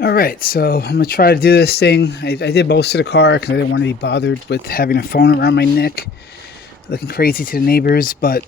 All right, so I'm gonna try to do this thing. I did most of the car because I didn't want to be bothered with having a phone around my neck, looking crazy to the neighbors. But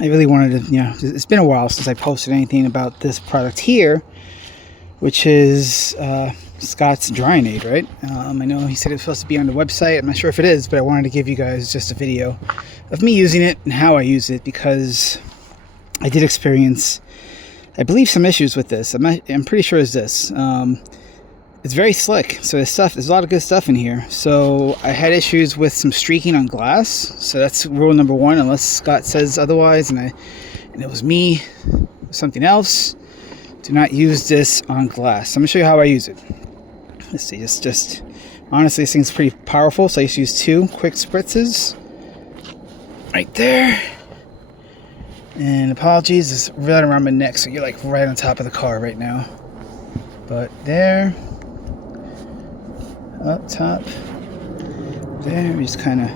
I really wanted to, it's been a while since I posted anything about this product here, which is Scott's Drying Aid, right? I know he said it was supposed to be on the website. I'm not sure if it is, but I wanted to give you guys just a video of me using it and how I use it, because I did experience, I believe, some issues with this. I'm pretty sure it's this. It's very slick, so there's a lot of good stuff in here. So I had issues with some streaking on glass, so that's rule number one, unless Scott says otherwise, and it was me, something else. Do not use this on glass. I'm gonna show you how I use it. Let's see, just honestly, this thing's pretty powerful, so I just use 2 quick spritzes right there. And apologies, it's right around my neck, so you're like right on top of the car right now. But there, up top, there, we just kind of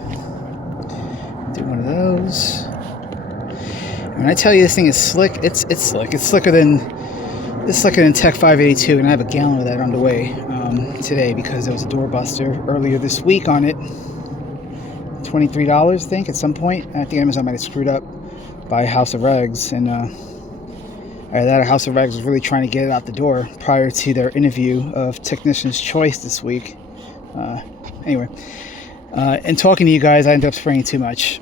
do one of those. And when I tell you this thing is slick, it's slick. It's slicker than Tech 582, and I have a gallon of that on the way today because there was a doorbuster earlier this week on it. $23, I think, at some point. I think Amazon might have screwed up by House of Rags, and that House of Rags was really trying to get it out the door prior to their interview of Technician's Choice this week. Anyway, and talking to you guys, I ended up spraying too much.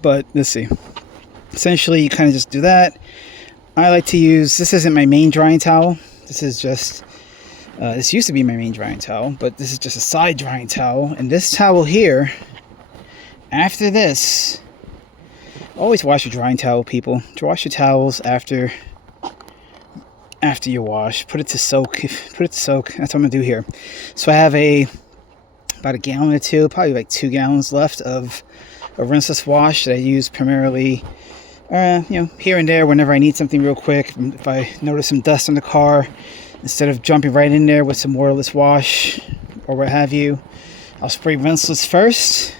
But let's see. Essentially, you kind of just do that. I like to use, this isn't my main drying towel. This is just, this used to be my main drying towel, but this is just a side drying towel. And this towel here, after this, always wash your drying towel, people. Wash your towels after you wash. Put it to soak. That's what I'm going to do here. So I have about a gallon or two, probably like 2 gallons left of a rinseless wash that I use primarily here and there whenever I need something real quick. If I notice some dust on the car, instead of jumping right in there with some waterless wash or what have you, I'll spray rinseless first,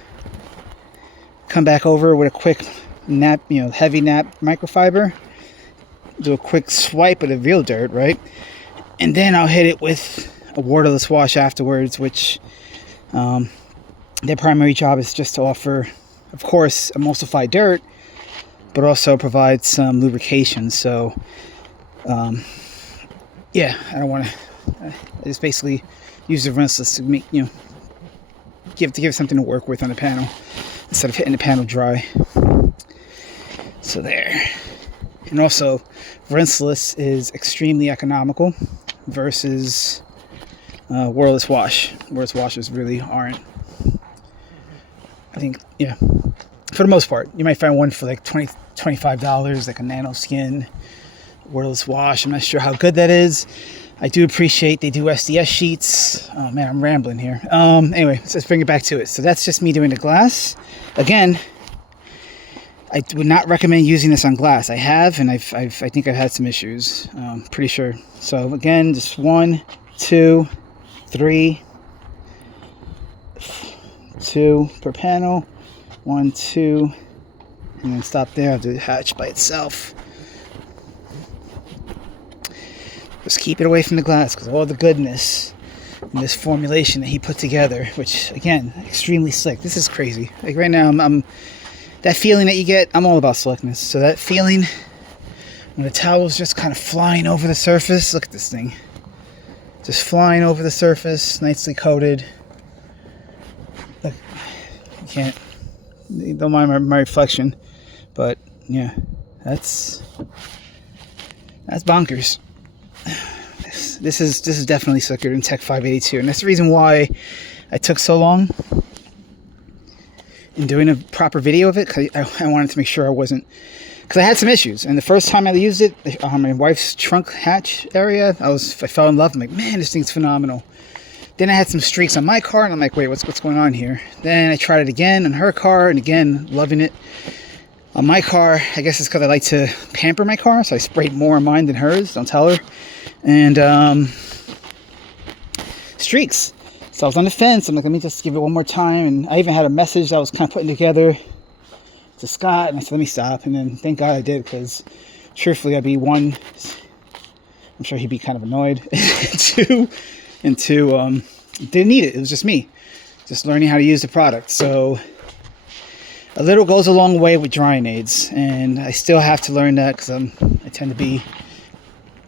come back over with a quick nap, heavy nap microfiber, do a quick swipe of the real dirt, right? And then I'll hit it with a waterless wash afterwards, which their primary job is just to offer, of course, emulsify dirt, but also provide some lubrication. So, I don't want to. I just basically use the rinseless to make, give something to work with on the panel instead of hitting the panel dry. So there. And also, rinseless is extremely economical versus waterless wash. Waterless washes really aren't. I think, for the most part, you might find one for like $25, like a nano skin waterless wash. I'm not sure how good that is. I do appreciate they do SDS sheets. Oh man, I'm rambling here. Anyway, let's bring it back to it. So that's just me doing the glass. Again, I would not recommend using this on glass. I have, and I think I've had some issues. Pretty sure. So again, just 1, 2, 3, 2 per panel. 1, 2, and then stop there. I'll do the hatch by itself. Just keep it away from the glass, because all the goodness in this formulation that he put together, which again, extremely slick. This is crazy. Like right now, I'm that feeling that you get. I'm all about slickness. So that feeling when the towel's just kind of flying over the surface. Look at this thing, just flying over the surface, nicely coated. Look, you can't. Don't mind my reflection, but yeah, that's bonkers. This is definitely slicker than Tech 582, and that's the reason why I took so long in doing a proper video of it. Cause I wanted to make sure I wasn't, because I had some issues, and the first time I used it on my wife's trunk hatch area, I fell in love. I'm like, man, this thing's phenomenal. Then I had some streaks on my car, and I'm like, wait, what's going on here? Then I tried it again on her car, and again, loving it. On my car, I guess it's because I like to pamper my car, so I sprayed more on mine than hers. Don't tell her. And streaks. So I was on the fence. I'm like, let me just give it one more time. And I even had a message I was kind of putting together to Scott, and I said, let me stop. And then thank God I did, because truthfully, I'd be one I'm sure he'd be kind of annoyed. and two, didn't need it. It was just me, just learning how to use the product. So a little goes a long way with drying aids, and I still have to learn that because I tend to be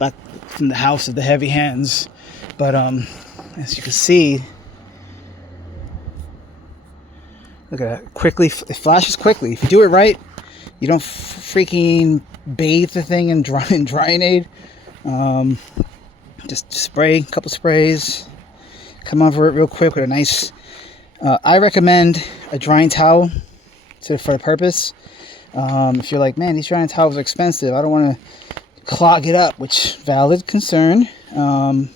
like from the house of the heavy hands. But as you can see, look at that. Quickly, it flashes quickly. If you do it right, you don't freaking bathe the thing in drying aid. Just spray a couple sprays, come over it real quick with a nice. I recommend a drying towel for the purpose. If you're like, man, these drying towels are expensive, I don't want to clog it up, which valid concern. I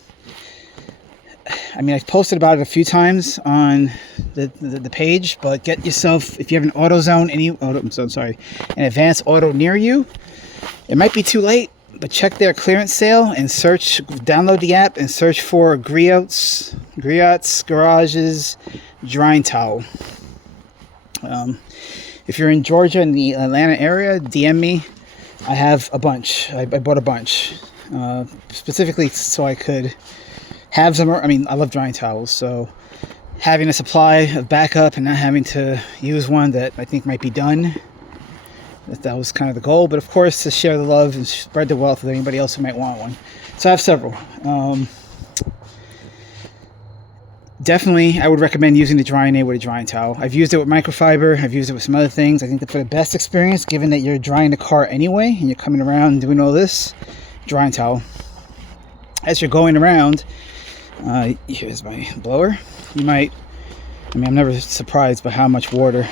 mean, I've posted about it a few times on the page, but get yourself, if you have an an advanced auto near you, it might be too late, but check their clearance sale and download the app and search for Griot's Garage's drying towel. If you're in Georgia, in the Atlanta area, DM me. I have a bunch. I bought a bunch, specifically so I could have some. I mean, I love drying towels, so having a supply of backup and not having to use one that I think might be done, that was kind of the goal. But of course, to share the love and spread the wealth with anybody else who might want one. So I have several. Definitely, I would recommend using the drying aid with a drying towel. I've used it with microfiber. I've used it with some other things. I think that for the best experience, given that you're drying the car anyway and you're coming around and doing all this, drying towel. As you're going around, here's my blower. You might, I mean, I'm never surprised by how much water.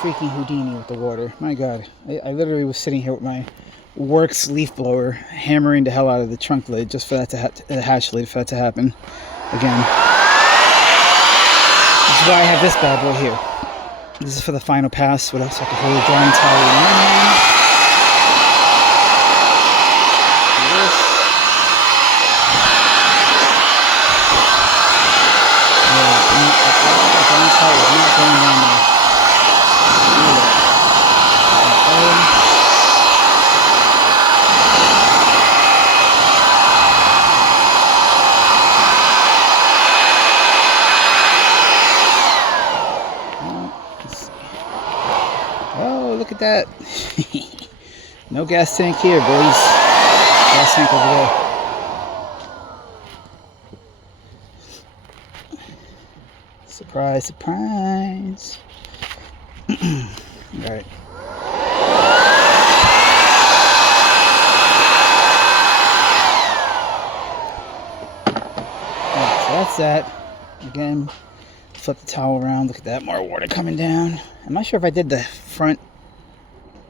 Freaking Houdini with the water. My God, I literally was sitting here with my Works leaf blower, hammering the hell out of the trunk lid just for that to hatch lid for that to happen again. This is why I have this bad boy here. This is for the final pass. What else I can hold a drying towel in one hand. This. Yeah, the drying towel is not going down there. Oh, look at that. No gas tank here, boys. Gas tank over there. Surprise, surprise. Alright. So that's that. Again, flip the towel around. Look at that, more water coming down. I'm not sure if I did the front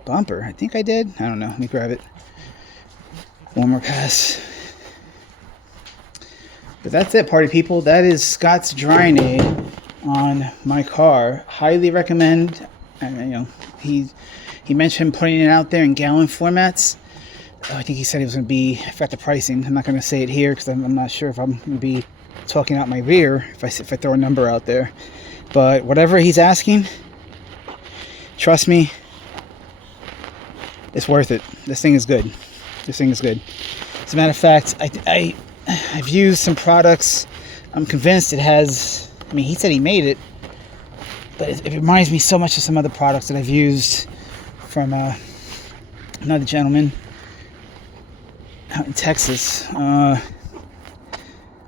bumper. I think I did. I don't know. Let me grab it. One more pass. But that's it, party people. That is Scott's drying aid on my car. Highly recommend. He mentioned putting it out there in gallon formats. I think he said it was going to be, I forgot the pricing. I'm not going to say it here because I'm not sure if I'm going to be talking out my rear if I throw a number out there. But whatever he's asking, trust me, it's worth it. This thing is good. This thing is good. As a matter of fact, I've used some products. I'm convinced it has, I mean, he said he made it, but it reminds me so much of some other products that I've used from another gentleman out in Texas.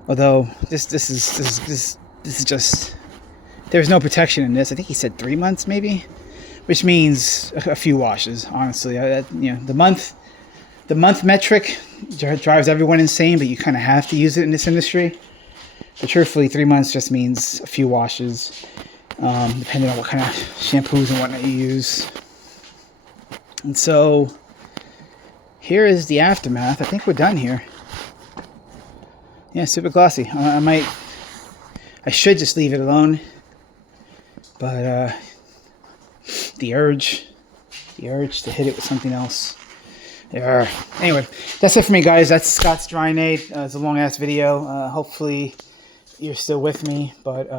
Although this is just, there's no protection in this. I think he said 3 months maybe, which means a few washes. Honestly, the month metric drives everyone insane, but you kind of have to use it in this industry. But truthfully, 3 months just means a few washes, depending on what kind of shampoos and whatnot you use. And so here is the aftermath. I think we're done here. Yeah, super glossy. I should just leave it alone, but the urge to hit it with something else. Yeah. Anyway, that's it for me, guys. That's Scott's Dryinade. It's a long ass video. Hopefully you're still with me, but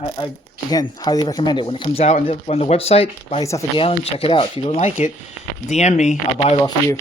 I again highly recommend it. When it comes out on the website, buy yourself a gallon, check it out. If you don't like it, DM me, I'll buy it off of you.